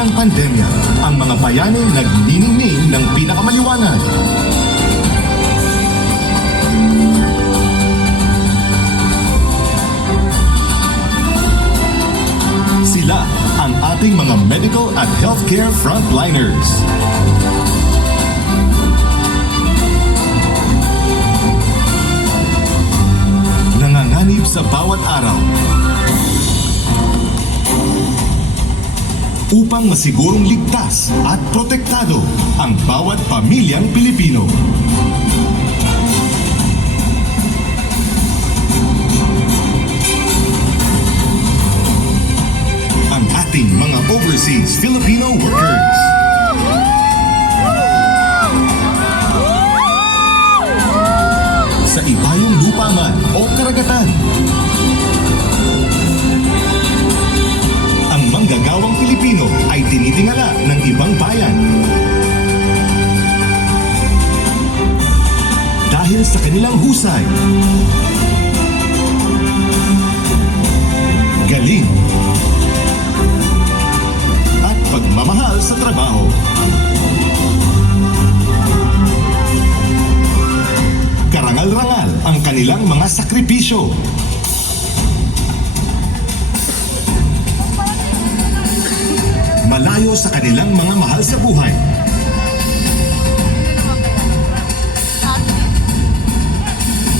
ng pandemya, ang mga bayaning nagniningning ng pinakamaliwanag. Sila ang ating mga medical at healthcare frontliners. Nanganganib sa bawat araw upang masigurong ligtas at protektado ang bawat pamilyang Pilipino. Ang ating mga overseas Filipino workers. Sa ibayong lupa man o karagatan. Ang manggagawang Pilipino ay tinitingala ng ibang bayan. Dahil sa kanilang husay, galing, at pagmamahal sa trabaho. Karangal-rangal ang kanilang mga sakripisyo. Malayo sa kanilang mga mahal sa buhay.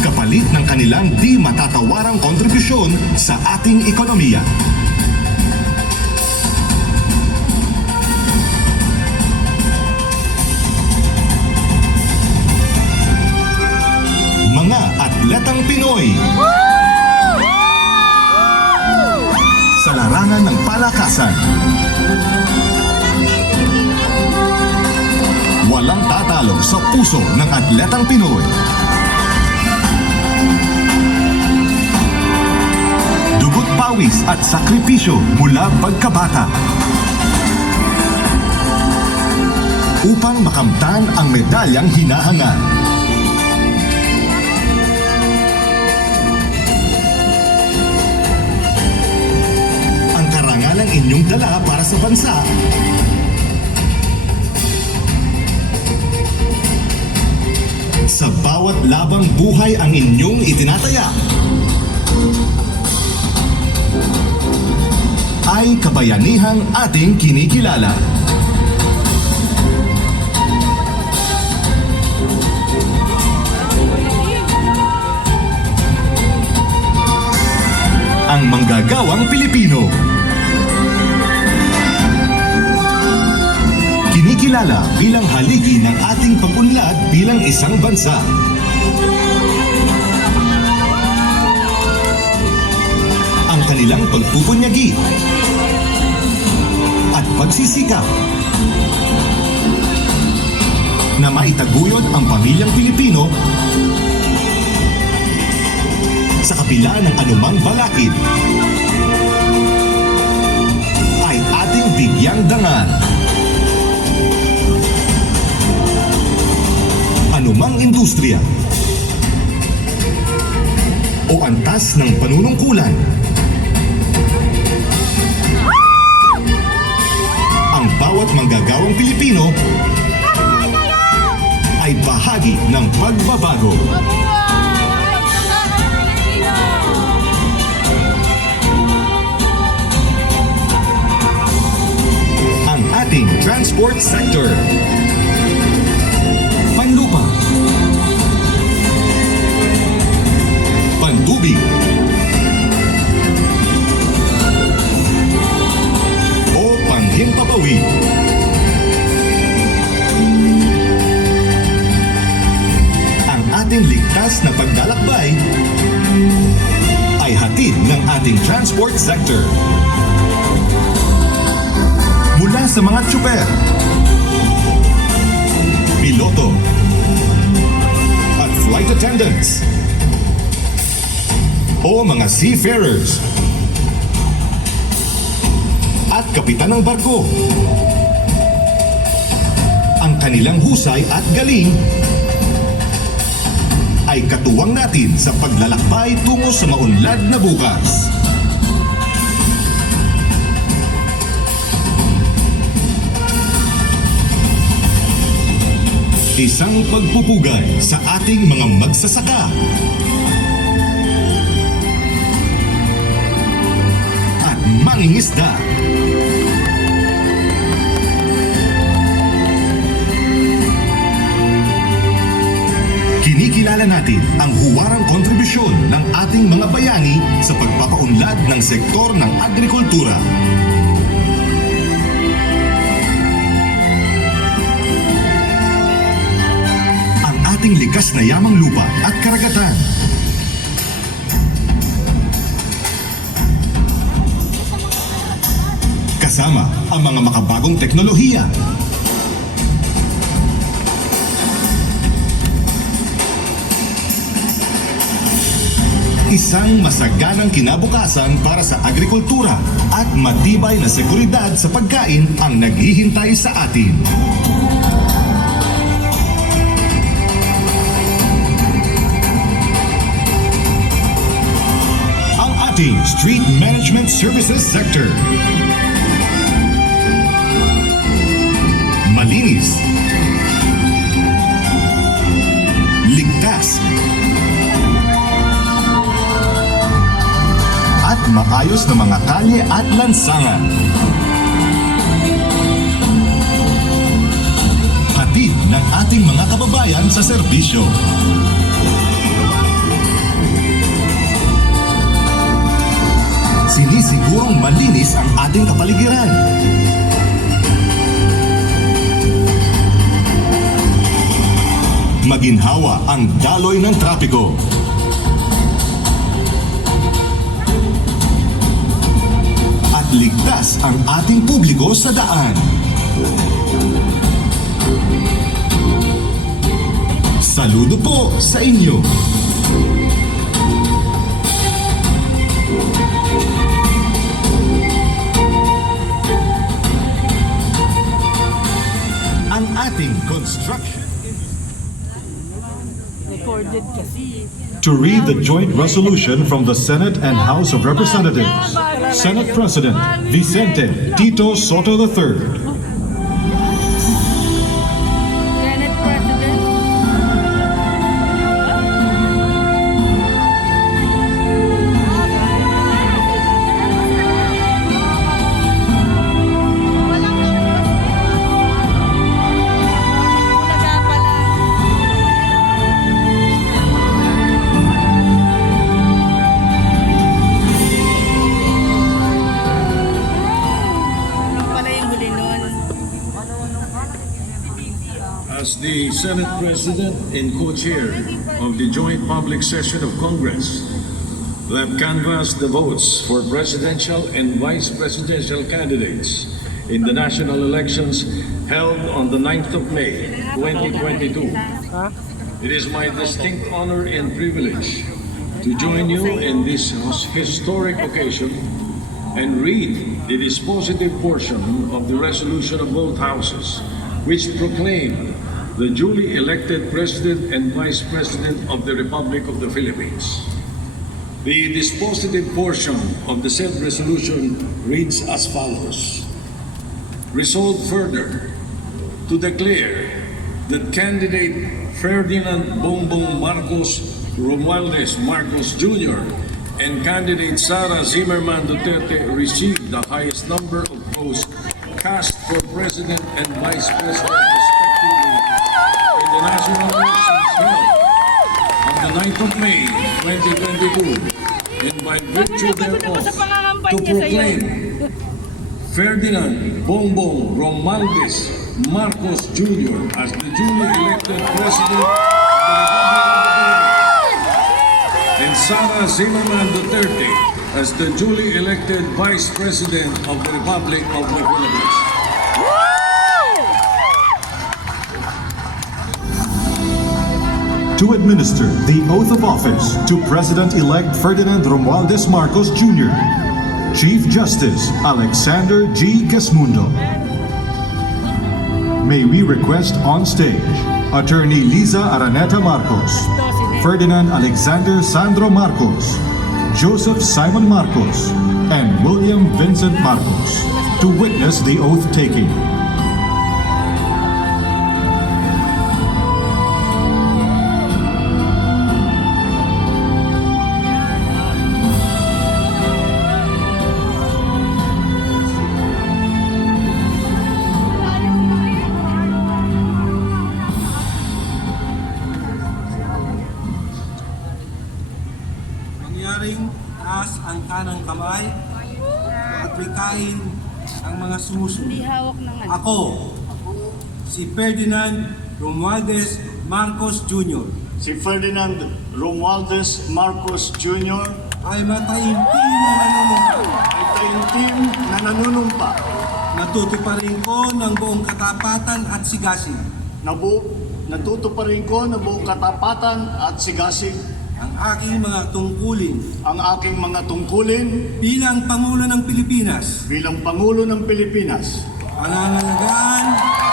Kapalit ng kanilang di matatawarang kontribusyon sa ating ekonomiya. Mga atletang Pinoy sa larangan ng palakasan. Walang tatalo sa puso ng atletang Pinoy. Dugot pawis at sakripisyo mula pagkabata upang makamtan ang medalyang hinahangad. Ang karangalang inyong dala para sa bansa sa bawat labang buhay ang inyong itinataya ay kabayanihang ating kinikilala. Ang manggagawang Pilipino. Kinikilala bilang haligi ng ating pag-unlad bilang isang bansa. Ang kanilang pagpupunyagi at pagsisikap na maitaguyod ang pamilyang Pilipino sa kabila ng anumang balakid ay ating bigyang dangal. Anumang industriya o antas ng panunungkulan, ang bawat manggagawang Pilipino ay bahagi ng pagbabago. Ang ating transport sector, panlupa, pantubig, o panghimpapawid. Ang ating ligtas na paglalakbay ay hatid ng ating transport sector. Mula sa mga tsuper, piloto, at flight attendants, o mga seafarers, at kapitan ng barko. Ang kanilang husay at galing ay katuwang natin sa paglalakbay tungo sa maunlad na bukas. Isang pagpupugay sa ating mga magsasaka at mangingisda. Kinikilala natin ang huwarang kontribusyon ng ating mga bayani sa pagpapaunlad ng sektor ng agrikultura. Ang ating likas na yamang lupa at karagatan. Kasama ang mga makabagong teknolohiya. Isang masaganang kinabukasan para sa agrikultura at matibay na seguridad sa pagkain ang naghihintay sa atin. Ang ating Street Management Services Sector. Malinis, ligtas, at maayos na mga kalye at lansangan. Hatid ng ating mga kababayan sa serbisyo. Sinisigurong malinis ang ating kapaligiran. Maginhawa ang daloy ng trapiko. Ligtas ang ating publiko sa daan. Saludo po sa inyo. Ang ating construction recorded kasi. To read the joint resolution from the Senate and House of Representatives, Senate President Vicente Tito Soto III. Senate President. As the Senate President and Co-Chair of the joint public session of Congress, I have canvassed the votes for presidential and vice presidential candidates in the national elections held on the 9th of May, 2022. It is my distinct honor and privilege to join you in this historic occasion and read the dispositive portion of the resolution of both houses, which proclaim the duly elected President and Vice President of the Republic of the Philippines. The dispositive portion of the said resolution reads as follows. Resolved further to declare that candidate Ferdinand Bongbong Marcos Romualdez Marcos Jr. and candidate Sara Zimmerman Duterte received the highest number of votes cast for President and Vice President respectively in the national elections held on the 9th of May, 2022, and by virtue thereof to proclaim Ferdinand Bongbong Romualdez Marcos Jr. as the duly elected President of the Republic of the Philippines and Sara Zimmerman Duterte as the duly elected Vice President of the Republic of the Philippines. To administer the oath of office to President-elect Ferdinand Romualdez Marcos Jr., Chief Justice Alexander G. Gasmundo. May we request on stage Attorney Liza Araneta Marcos, Ferdinand Alexander Sandro Marcos, Joseph Simon Marcos, and William Vincent Marcos to witness the oath-taking. Yaring taas ang kanang kamay at wikain ang mga sumusunod. Hindi hawak ng ano. Ako, si Ferdinand Romualdez Marcos Jr. Si Ferdinand Romualdez Marcos Jr. ay mataimtim na nanunumpa. ay taimtim na nanunumpa. Natutuparin ko ng buong katapatan at sigasig Natutuparin ko ng buong katapatan at sigasig ang aking mga tungkulin ang aking mga tungkulin bilang Pangulo ng Pilipinas, bilang Pangulo ng Pilipinas, pangangalagaan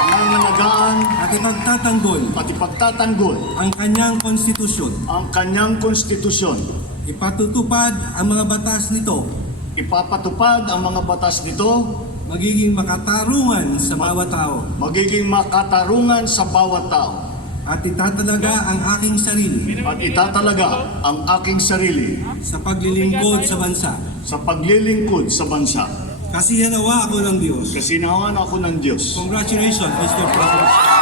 pangangalagaan at ipagtatanggol at ipagtatanggol ang kanyang konstitusyon, ang kanyang konstitusyon, ipatutupad ang mga batas nito, ipapatupad ang mga batas nito, magiging makatarungan sa bawat tao, magiging makatarungan sa bawat tao, at itatalaga ang aking sarili at itatalaga ang aking sarili sa paglilingkod sa bansa. sa paglilingkod sa bansa. Kasihanawa ako ng Diyos. Kasinawan ako ng Diyos. Congratulations, Mr. President.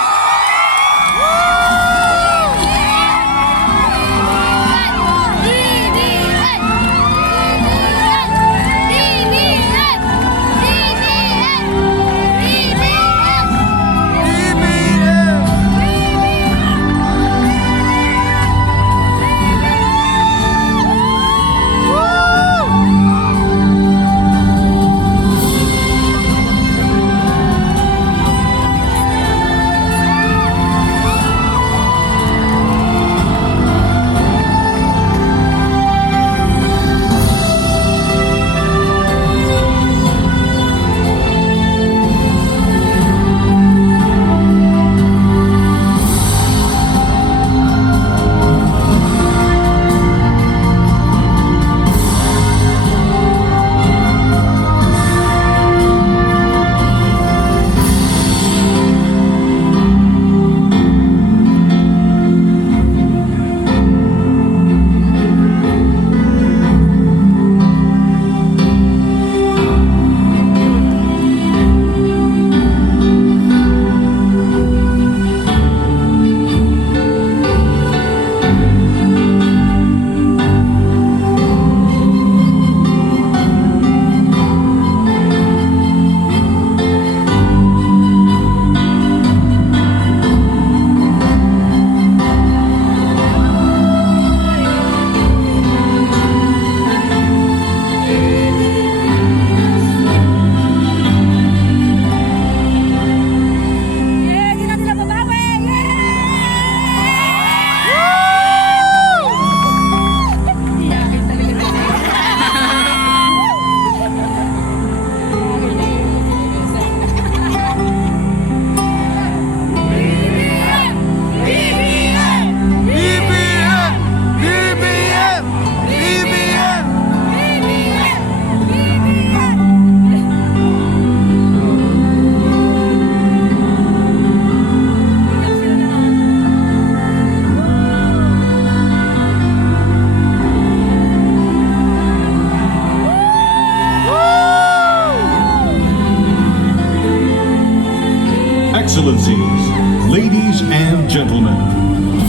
Excellencies, ladies and gentlemen,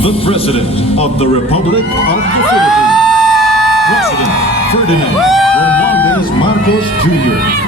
the President of the Republic of the Philippines, President Ferdinand Romualdez Marcos Jr.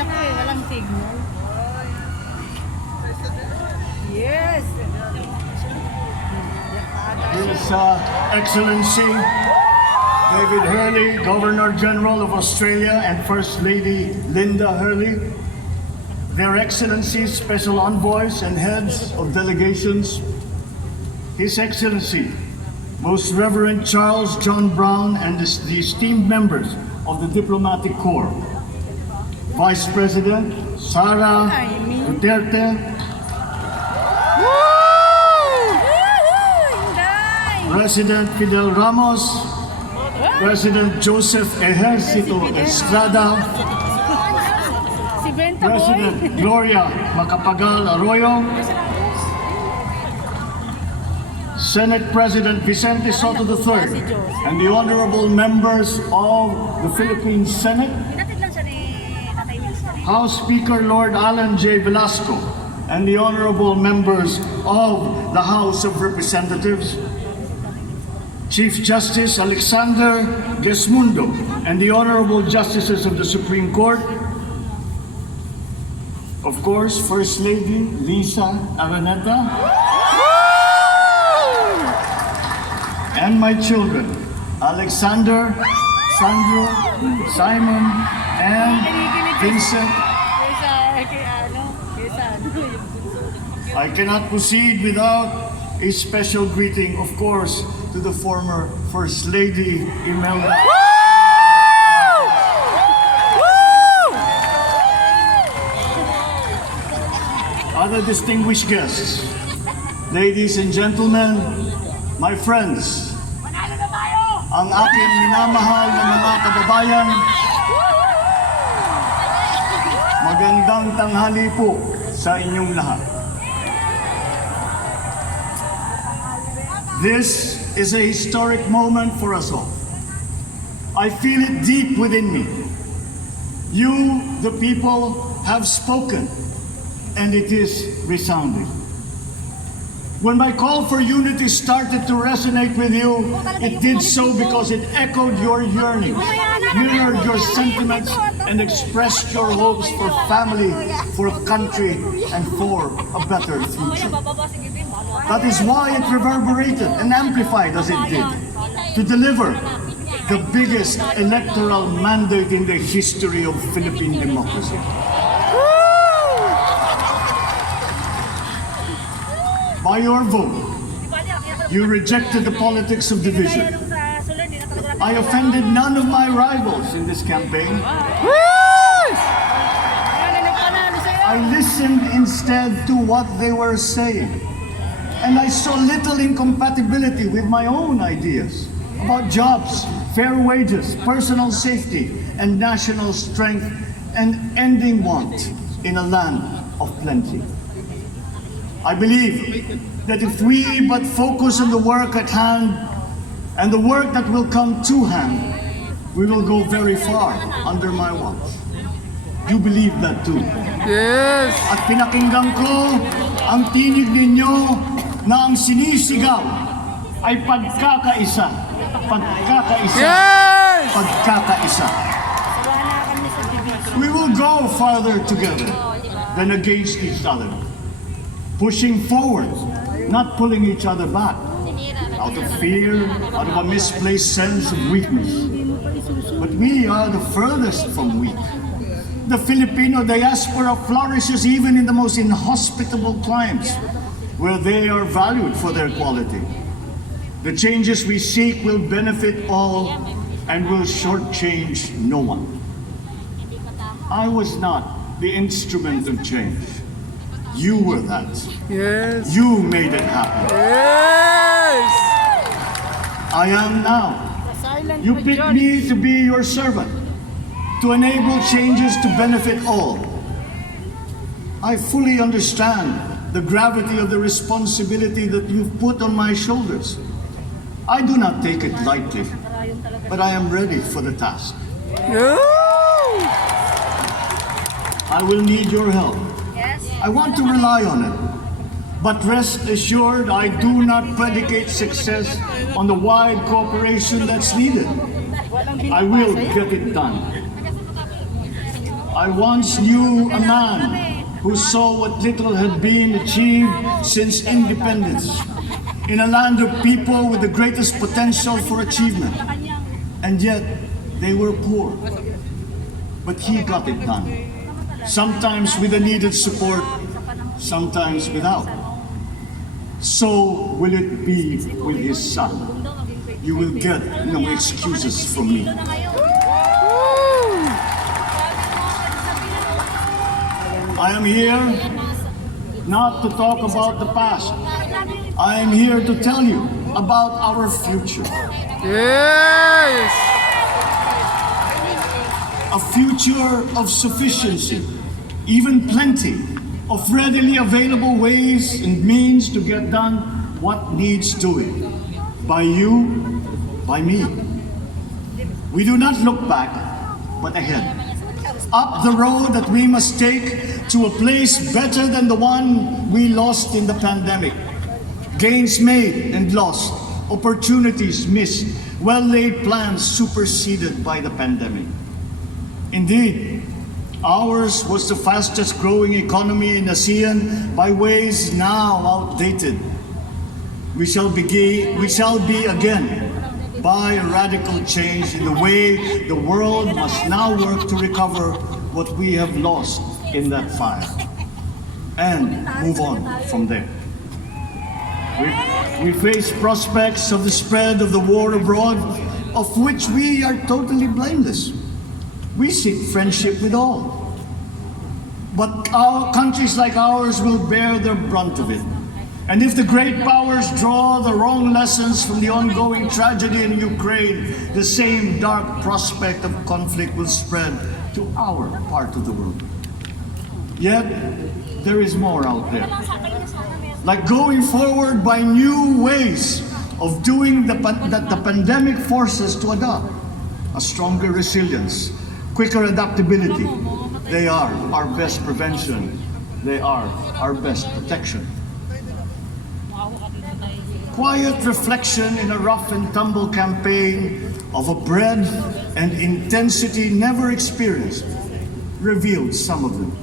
ako eh, walang signal. Yes! His Excellency David Hurley, Governor General of Australia, and First Lady Linda Hurley, Their Excellencies, Special Envoys, and Heads of Delegations, His Excellency, Most Reverend Charles John Brown, and the esteemed members of the Diplomatic Corps, Vice President Sara Duterte, President Fidel Ramos, President Joseph Ejercito Estrada, Si Benta President Boy! Gloria Macapagal Arroyo, Senate President Vicente Soto III, and the honorable members of the Philippine Senate, House Speaker Lord Alan J. Velasco, and the honorable members of the House of Representatives, Chief Justice Alexander Desmundo, and the honorable justices of the Supreme Court, of course, First Lady Liza Araneta, and my children, Alexander, Sandro, Simon, and Vincent. I cannot proceed without a special greeting, of course, to the former First Lady Imelda. Other distinguished guests, ladies and gentlemen, my friends, ang aking minamahal na mga kababayan, magandang tanghali po sa inyong lahat. This is a historic moment for us all. I feel it deep within me. You, the people, have spoken, and it is resounding. When my call for unity started to resonate with you, it did so because it echoed your yearning, mirrored your sentiments, and expressed your hopes for family, for country, and for a better future. That is why it reverberated and amplified as it did, to deliver the biggest electoral mandate in the history of Philippine democracy. By your vote, you rejected the politics of division. I offended none of my rivals in this campaign. I listened instead to what they were saying. And I saw little incompatibility with my own ideas about jobs, fair wages, personal safety, and national strength, and ending want in a land of plenty. I believe that if we but focus on the work at hand and the work that will come to hand, we will go very far under my watch. You believe that too. Yes! At pinakinggan ko ang tinig ninyo na ang sinisigaw ay pagkakaisa. Pagkakaisa. Yes! Pagkakaisa. We will go farther together than against each other. Pushing forward, not pulling each other back, out of fear, out of a misplaced sense of weakness. But we are the furthest from weak. The Filipino diaspora flourishes even in the most inhospitable climes, where they are valued for their quality. The changes we seek will benefit all and will shortchange no one. I was not the instrument of change. You were that. Yes! You made it happen. Yes! I am now. You picked me to be your servant, to enable changes to benefit all. I fully understand the gravity of the responsibility that you've put on my shoulders. I do not take it lightly, but I am ready for the task. I will need your help. I want to rely on it. But rest assured, I do not predicate success on the wide cooperation that's needed. I will get it done. I once knew a man who saw what little had been achieved since independence in a land of people with the greatest potential for achievement, and yet they were poor. But he got it done, sometimes with the needed support, sometimes without. So will it be with his son. You will get no excuses from me. I am here not to talk about the past. I am here to tell you about our future. Yes! A future of sufficiency, even plenty of readily available ways and means to get done what needs doing. By you, by me. We do not look back, but ahead. Up the road that we must take to a place better than the one we lost in the pandemic. Gains made and lost, opportunities missed, well-laid plans superseded by the pandemic. Indeed, ours was the fastest growing economy in ASEAN by ways now outdated. We shall be again by a radical change in the way the world must now work to recover what we have lost in that fire and move on from there. We face prospects of the spread of the war abroad, of which we are totally blameless. We seek friendship with all. But our countries like ours will bear the brunt of it. And if the great powers draw the wrong lessons from the ongoing tragedy in Ukraine, the same dark prospect of conflict will spread to our part of the world. Yet, there is more out there. Like going forward by new ways of doing that the pandemic forces to adopt. A stronger resilience, quicker adaptability. They are our best prevention. They are our best protection. Quiet reflection in a rough and tumble campaign of a breadth and intensity never experienced revealed some of them,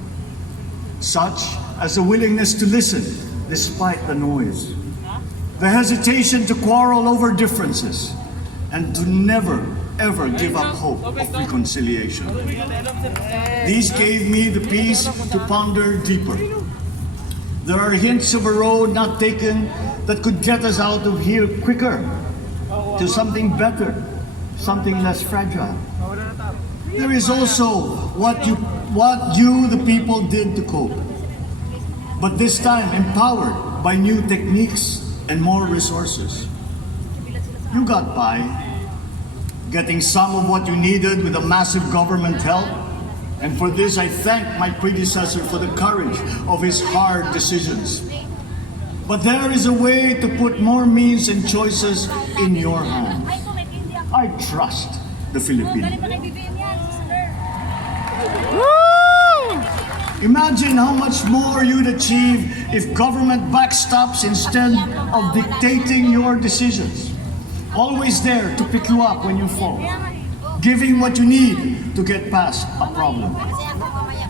such as a willingness to listen despite the noise, the hesitation to quarrel over differences, and to never ever give up hope of reconciliation. These gave me the peace to ponder deeper. There are hints of a road not taken that could get us out of here quicker to something better, something less fragile. There is also what you, the people, did to cope. But this time empowered by new techniques and more resources. You got by, getting some of what you needed with a massive government help. And for this, I thank my predecessor for the courage of his hard decisions. But there is a way to put more means and choices in your hands. I trust the Philippines. Imagine how much more you'd achieve if government backstops instead of dictating your decisions. Always there to pick you up when you fall. Giving what you need to get past a problem.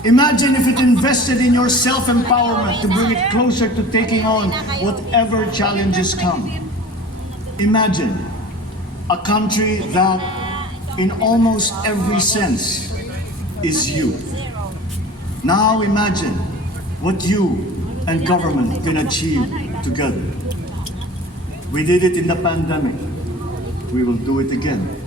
Imagine if it invested in your self-empowerment to bring it closer to taking on whatever challenges come. Imagine a country that, in almost every sense, is you. Now imagine what you and government can achieve together. We did it in the pandemic. We will do it again.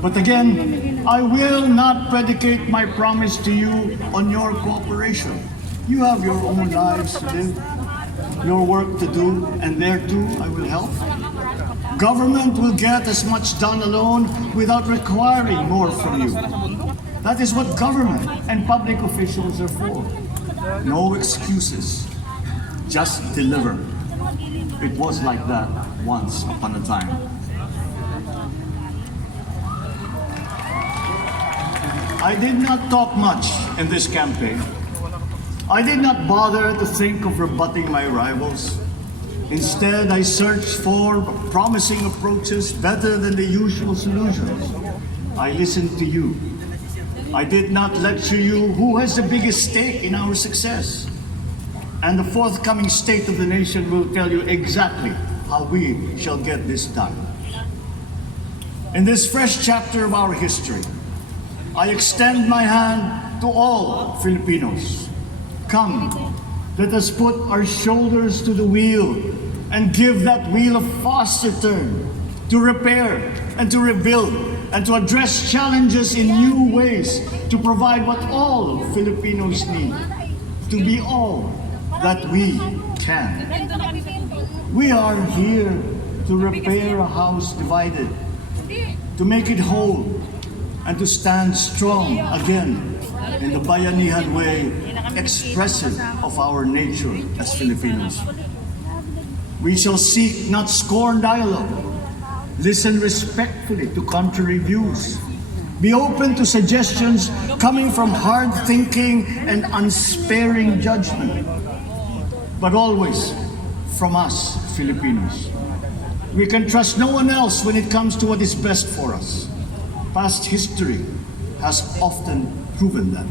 But again, I will not predicate my promise to you on your cooperation. You have your own lives to live, your work to do, and there too I will help. Government will get as much done alone without requiring more from you. That is what government and public officials are for. No excuses, just deliver. It was like that once upon a time. I did not talk much in this campaign. I did not bother to think of rebutting my rivals. Instead, I searched for promising approaches better than the usual solutions. I listened to you. I did not lecture you who has the biggest stake in our success. And the forthcoming state of the nation will tell you exactly how we shall get this done. In this fresh chapter of our history, I extend my hand to all Filipinos. Come, let us put our shoulders to the wheel and give that wheel a faster turn to repair and to rebuild and to address challenges in new ways, to provide what all Filipinos need, to be all that we can. We are here to repair a house divided, to make it whole, and to stand strong again in the bayanihan way, expressive of our nature as Filipinos. We shall seek, not scorn dialogue. Listen respectfully to contrary views. Be open to suggestions coming from hard thinking and unsparing judgment. But always from us, Filipinos. We can trust no one else when it comes to what is best for us. Past history has often proven that.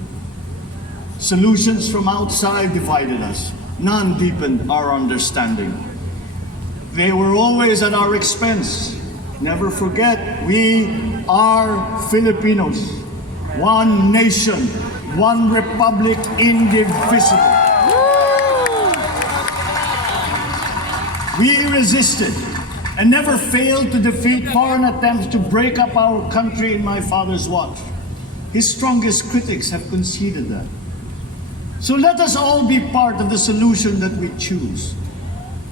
Solutions from outside divided us. None deepened our understanding. They were always at our expense. Never forget, we are Filipinos. One nation, one republic, indivisible. We resisted and never failed to defeat foreign attempts to break up our country in my father's watch. His strongest critics have conceded that. So let us all be part of the solution that we choose.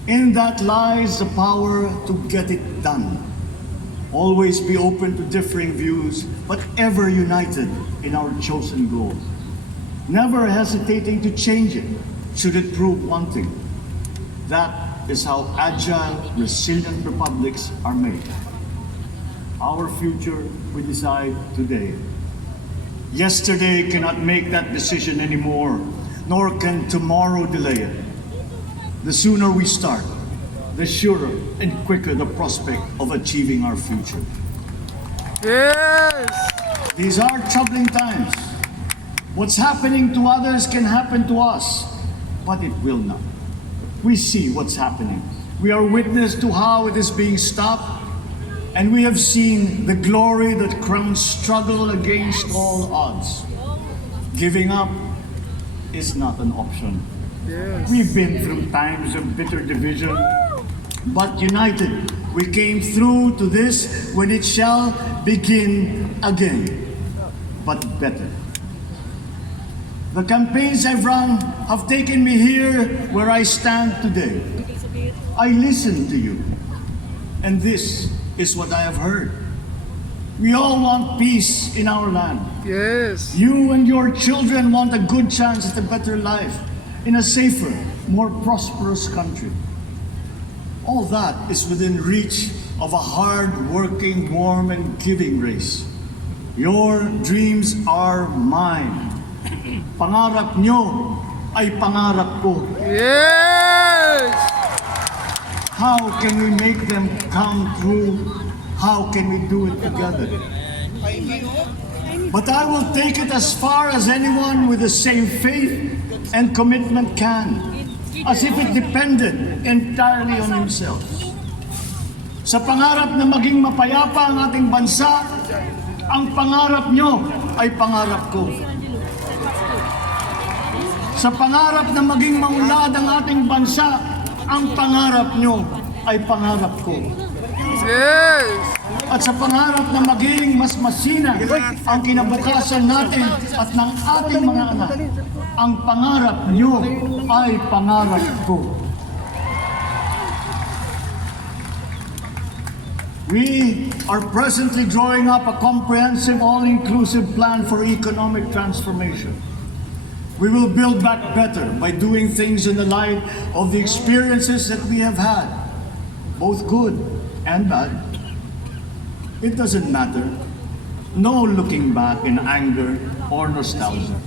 In that lies the power to get it done. Always be open to differing views, but ever united in our chosen goal. Never hesitating to change it, should it prove wanting. That is how agile, resilient republics are made. Our future we decide today. Yesterday cannot make that decision anymore, nor can tomorrow delay it. The sooner we start, the surer and quicker the prospect of achieving our future. Yes! These are troubling times. What's happening to others can happen to us, but it will not. We see what's happening. We are witness to how it is being stopped, and we have seen the glory that crowns struggle against all odds. Giving up is not an option. Yes. We've been through times of bitter division, but united, we came through to this when it shall begin again, but better. The campaigns I've run have taken me here where I stand today. I listened to you, and this is what I have heard. We all want peace in our land. Yes. You and your children want a good chance at a better life in a safer, more prosperous country. All that is within reach of a hard-working, warm, and giving race. Your dreams are mine. Pangarap nyo ay pangarap ko. Yes! How can we make them come true? How can we do it together? But I will take it as far as anyone with the same faith and commitment can, as if it depended entirely on himself. Sa pangarap na maging mapayapa ang ating bansa, ang pangarap nyo ay pangarap ko. Sa pangarap na maging maunlad ang ating bansa, ang pangarap nyo ay pangarap ko. Yes! At sa pangarap na maging mas masinag ang kinabukasan natin at ng ating mga anak, ang pangarap nyo ay pangarap ko. We are presently drawing up a comprehensive, all-inclusive plan for economic transformation. We will build back better by doing things in the light of the experiences that we have had, both good and bad. It doesn't matter. No looking back in anger or nostalgia.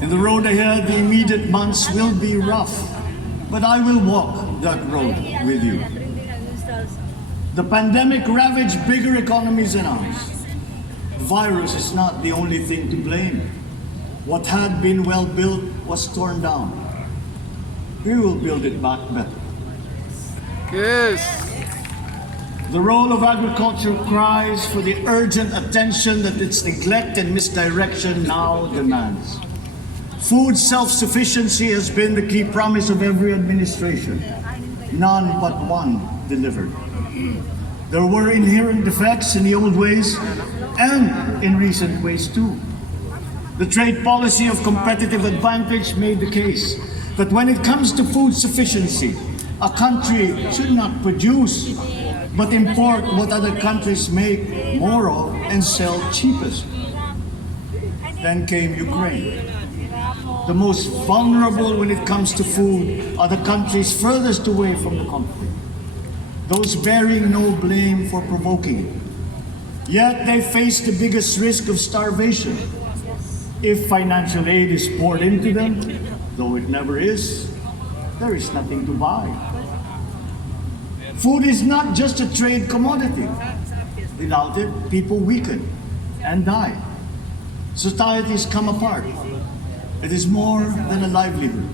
In the road ahead, the immediate months will be rough, but I will walk that road with you. The pandemic ravaged bigger economies than ours. virus is not the only thing to blame. What had been well built was torn down. We will build it back better. Yes. The role of agriculture cries for the urgent attention that its neglect and misdirection now demands. Food self-sufficiency has been the key promise of every administration. None but one delivered. There were inherent defects in the old ways and in recent ways too. The trade policy of competitive advantage made the case that when it comes to food sufficiency, a country should not produce but import what other countries make more of and sell cheapest. Then came Ukraine. The most vulnerable when it comes to food are the countries furthest away from the conflict, those bearing no blame for provoking it. Yet they face the biggest risk of starvation. If financial aid is poured into them, though it never is, there is nothing to buy. Food is not just a trade commodity. Without it, people weaken and die. Societies come apart. It is more than a livelihood.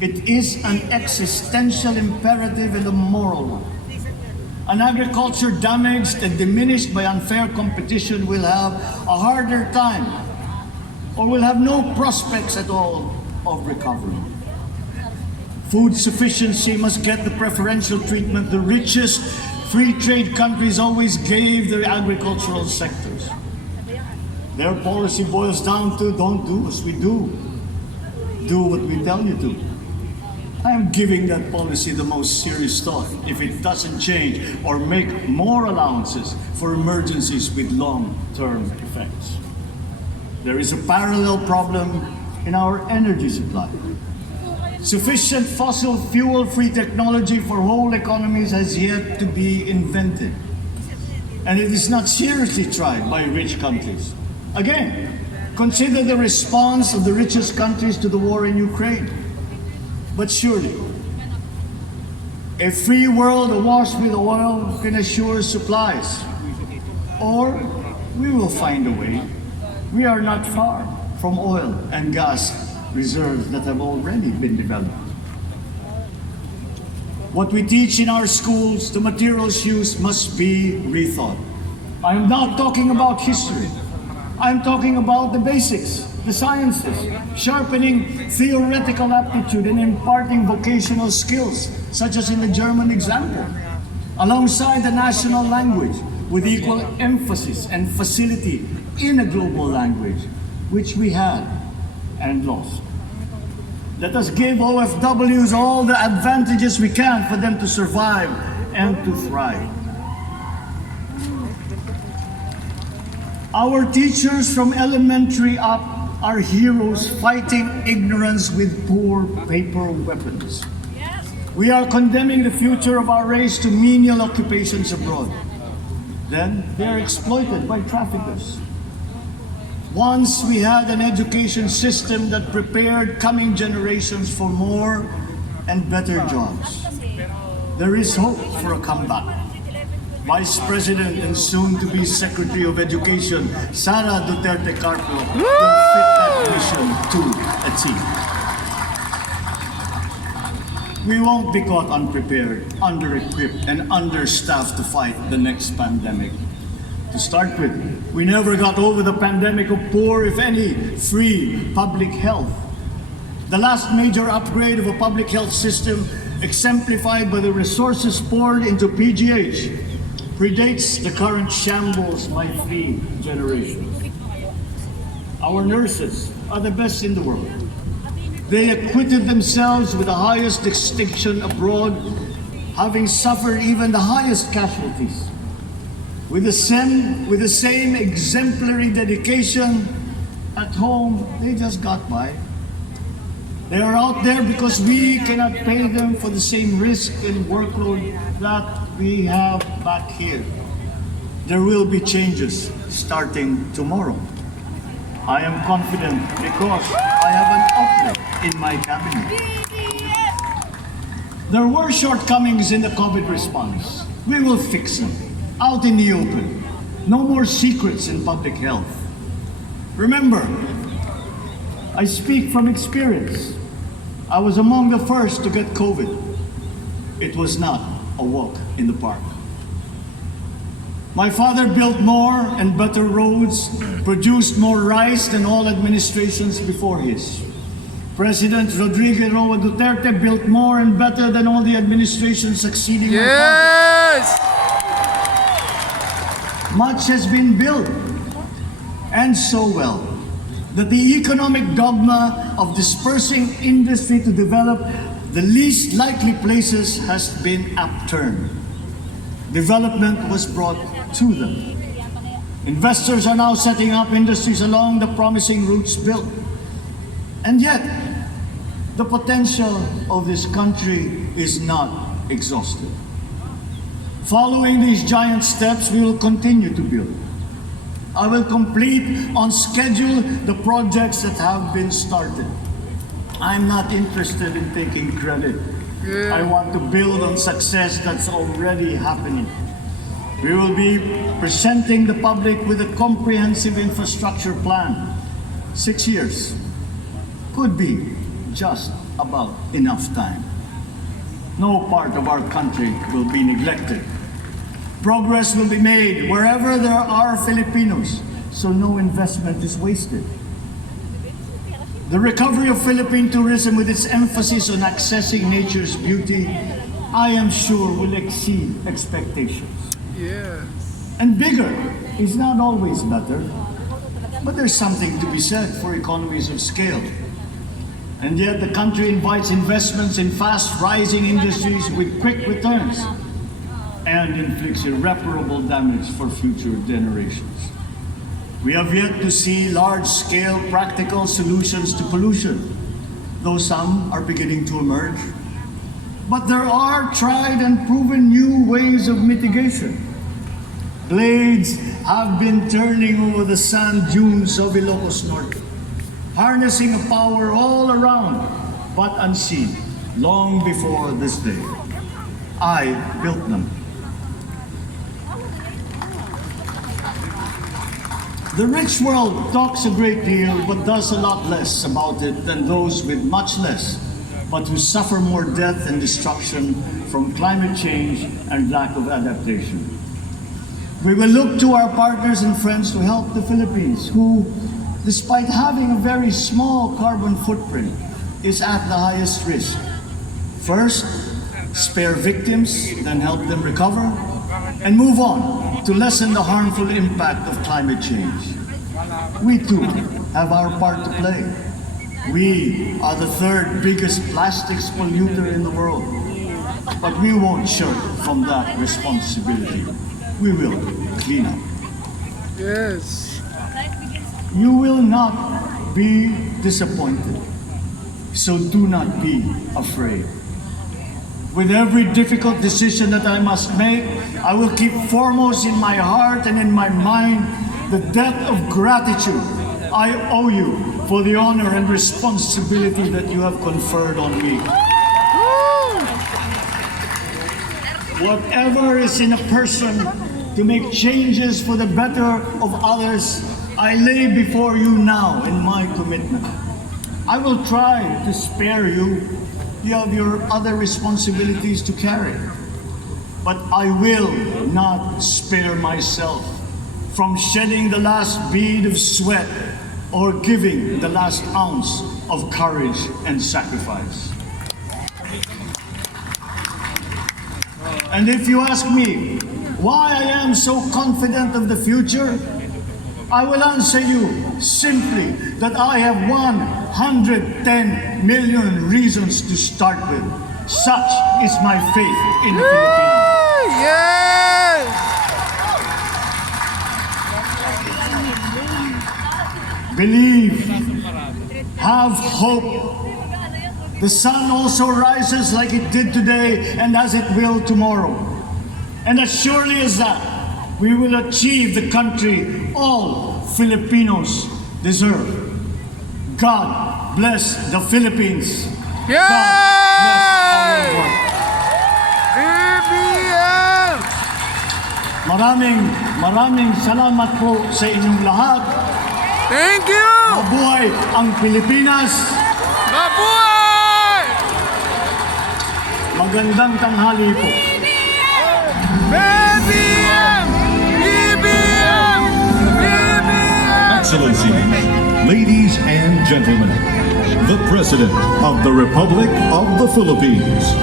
It is an existential imperative and a moral one. An agriculture damaged and diminished by unfair competition will have a harder time or will have no prospects at all of recovery. Food sufficiency must get the preferential treatment the richest free trade countries always gave their agricultural sectors. Their policy boils down to don't do as we do. Do what we tell you to. I am giving that policy the most serious thought if it doesn't change or make more allowances for emergencies with long-term effects. There is a parallel problem in our energy supply. Sufficient fossil fuel-free technology for whole economies has yet to be invented. And it is not seriously tried by rich countries. Again, consider the response of the richest countries to the war in Ukraine. But surely, a free world awash with oil can assure supplies. Or we will find a way. We are not far from oil and gas reserves that have already been developed. What we teach in our schools, the materials used must be rethought. I am not talking about history. I'm talking about the basics, the sciences, sharpening theoretical aptitude and imparting vocational skills, such as in the German example, alongside the national language with equal emphasis and facility in a global language, which we had and lost. Let us give OFWs all the advantages we can for them to survive and to thrive. Our teachers from elementary up are heroes fighting ignorance with poor paper weapons. We are condemning the future of our race to menial occupations abroad. Then they are exploited by traffickers. Once we had an education system that prepared coming generations for more and better jobs. There is hope for a comeback. Vice President and soon-to-be Secretary of Education, Sara Duterte Carpio, will fit that mission to a T. We won't be caught unprepared, under-equipped, and understaffed to fight the next pandemic. To start with, we never got over the pandemic of poor, if any, free public health. The last major upgrade of a public health system, exemplified by the resources poured into PGH, predates the current shambles by 3 generations. Our nurses are the best in the world. They acquitted themselves with the highest distinction abroad, having suffered even the highest casualties. With the same exemplary dedication at home, they just got by. They are out there because we cannot pay them for the same risk and workload that we have back here. There will be changes starting tomorrow. I am confident because I have an outlet in my cabinet. There were shortcomings in the COVID response. We will fix them out in the open. No more secrets in public health. Remember, I speak from experience. I was among the first to get COVID. It was not a walk in the park. My father built more and better roads, produced more rice than all administrations before his. President Rodrigo Roa Duterte built more and better than all the administrations succeeding my father. Yes! Much has been built, and so well, that the economic dogma of dispersing industry to develop the least likely places has been upturned. Development was brought to them. Investors are now setting up industries along the promising routes built. And yet, the potential of this country is not exhausted. Following these giant steps, we will continue to build. I will complete on schedule the projects that have been started. I'm not interested in taking credit. I want to build on success that's already happening. We will be presenting the public with a comprehensive infrastructure plan. 6 years could be just about enough time. No part of our country will be neglected. Progress will be made wherever there are Filipinos, so no investment is wasted. The recovery of Philippine tourism with its emphasis on accessing nature's beauty, I am sure will exceed expectations. Yeah. And bigger is not always better, but there's something to be said for economies of scale. And yet the country invites investments in fast-rising industries with quick returns and inflicts irreparable damage for future generations. We have yet to see large-scale practical solutions to pollution, though some are beginning to emerge. But there are tried and proven new ways of mitigation. Blades have been turning over the sand dunes of Ilocos Norte, harnessing a power all around, but unseen, long before this day. I built them. The rich world talks a great deal, but does a lot less about it than those with much less, but who suffer more death and destruction from climate change and lack of adaptation. We will look to our partners and friends to help the Philippines, who, despite having a very small carbon footprint, is at the highest risk. First, spare victims, then help them recover, and move on to lessen the harmful impact of climate change. We too have our part to play. We are the third biggest plastics polluter in the world, but we won't shirk from that responsibility. We will clean up. Yes. You will not be disappointed, so do not be afraid. With every difficult decision that I must make, I will keep foremost in my heart and in my mind the debt of gratitude I owe you for the honor and responsibility that you have conferred on me. Whatever is in a person to make changes for the better of others, I lay before you now in my commitment. I will try to spare you. You have your other responsibilities to carry. But I will not spare myself from shedding the last bead of sweat or giving the last ounce of courage and sacrifice. And if you ask me why I am so confident of the future, I will answer you simply that I have 110 million reasons to start with. Such is my faith in the Philippines. Yes! Believe, have hope. The sun also rises like it did today and as it will tomorrow. And as surely as that, we will achieve the country all Filipinos deserve. God bless the Philippines. Yes! God bless our work. BBM! Maraming salamat po sa inyong lahat. Thank you! Mabuhay ang Pilipinas. Mabuhay! Magandang tanghali po. BBM! BBM! BBM! Excellencies, ladies and gentlemen, the President of the Republic of the Philippines,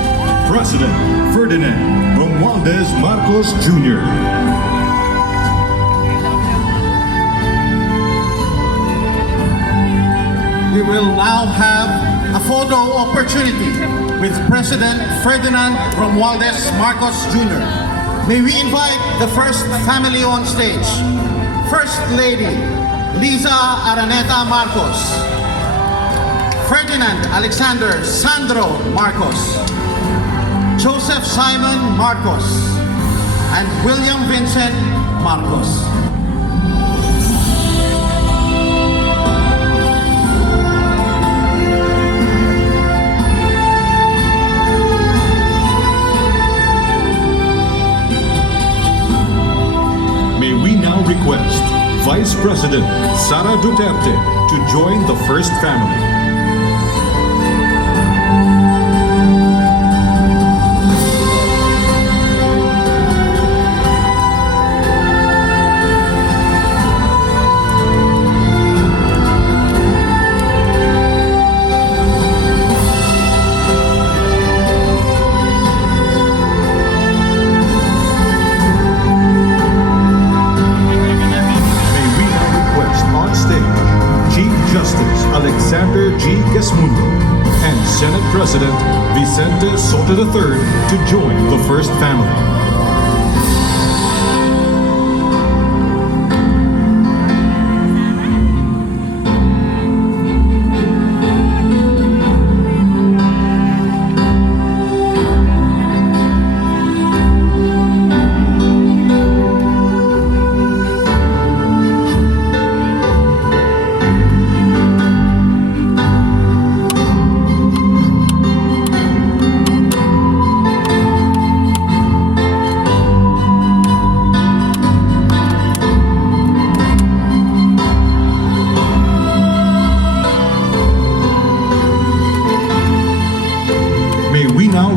President Ferdinand Romualdez Marcos Jr. We will now have a photo opportunity with President Ferdinand Romualdez Marcos Jr. May we invite the first family on stage. First Lady Liza Araneta Marcos, Ferdinand Alexander Sandro Marcos, Joseph Simon Marcos, and William Vincent Marcos. May we now request Vice President Sara Duterte to join the first family. Alexander G. Gesmundo and Senate President Vicente Soto III to join the first family.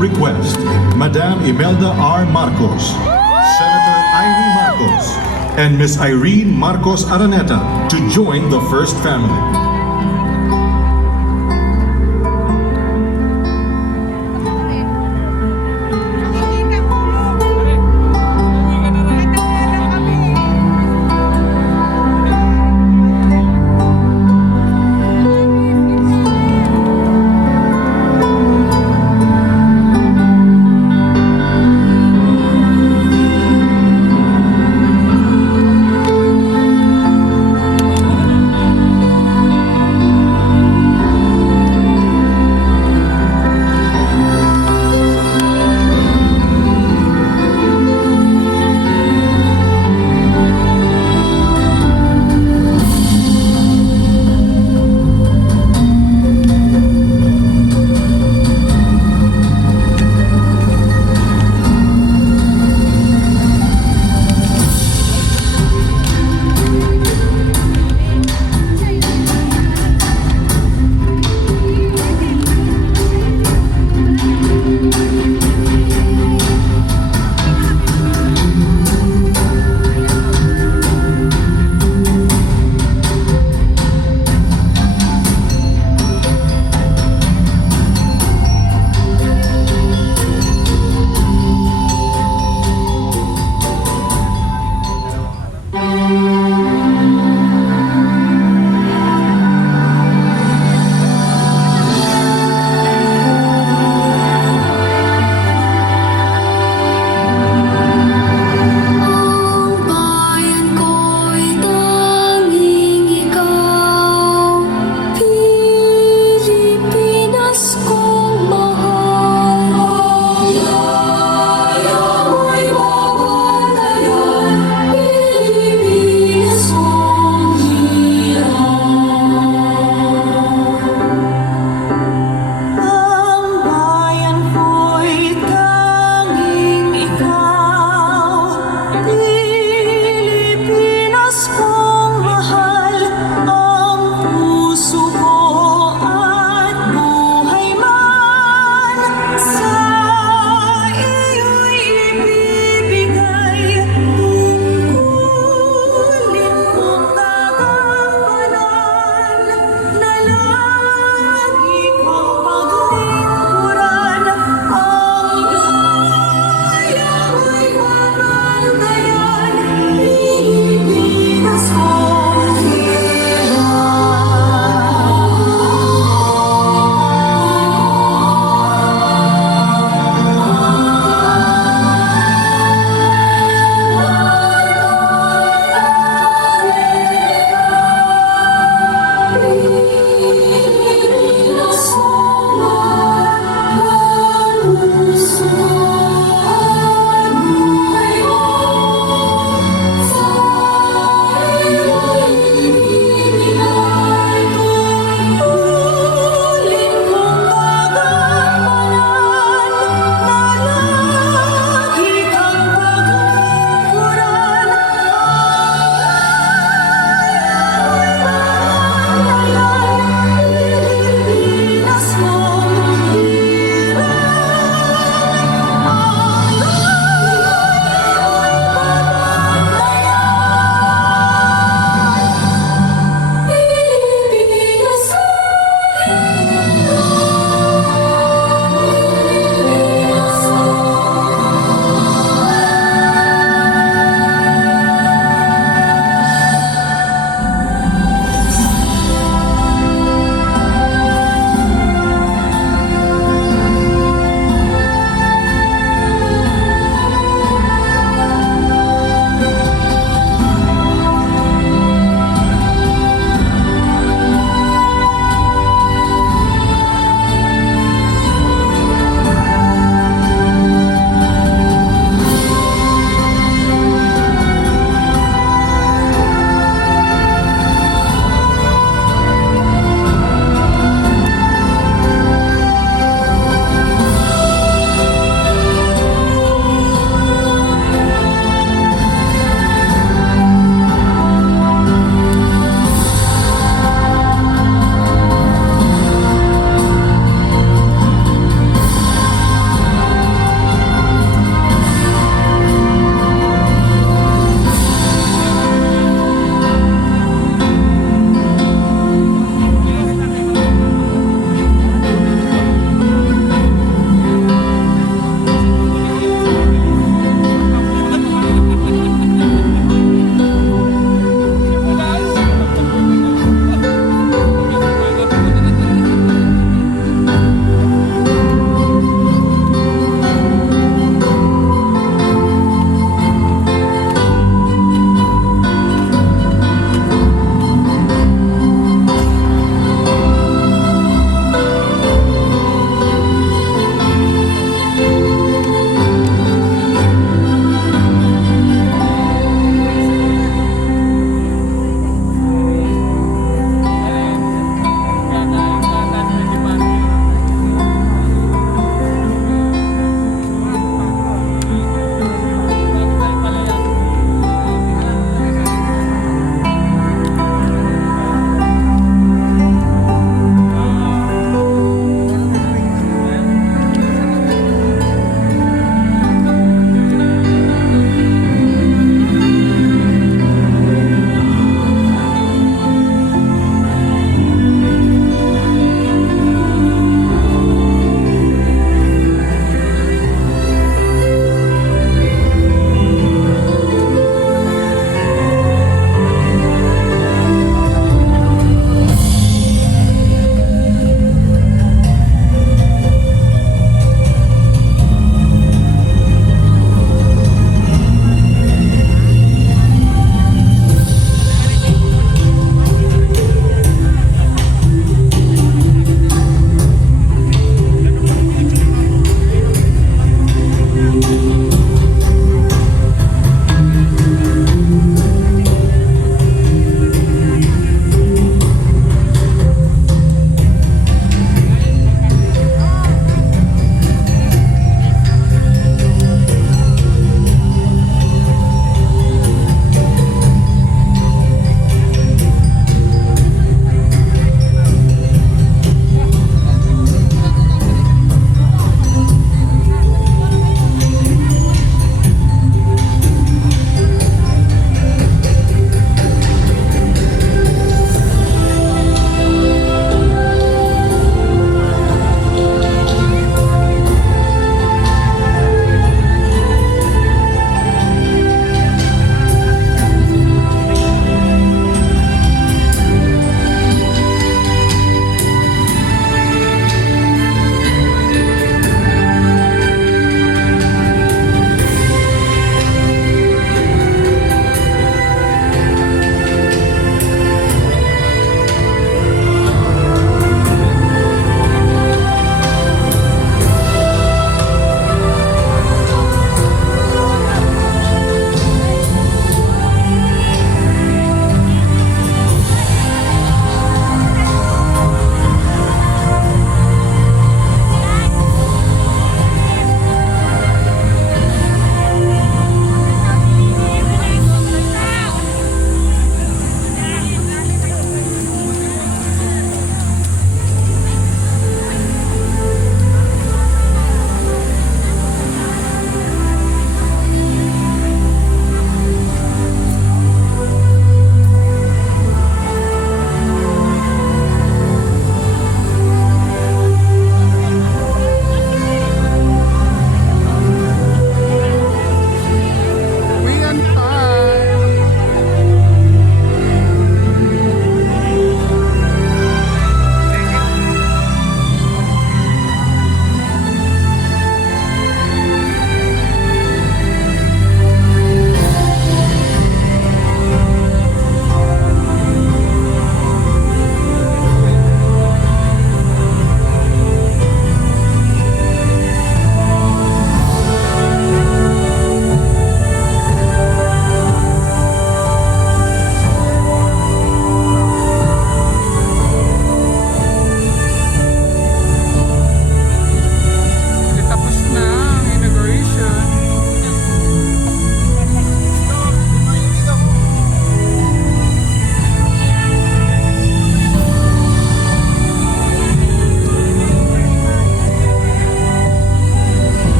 Request Madam Imelda R. Marcos, Senator Amy Marcos, and Ms. Irene Marcos Araneta to join the first family.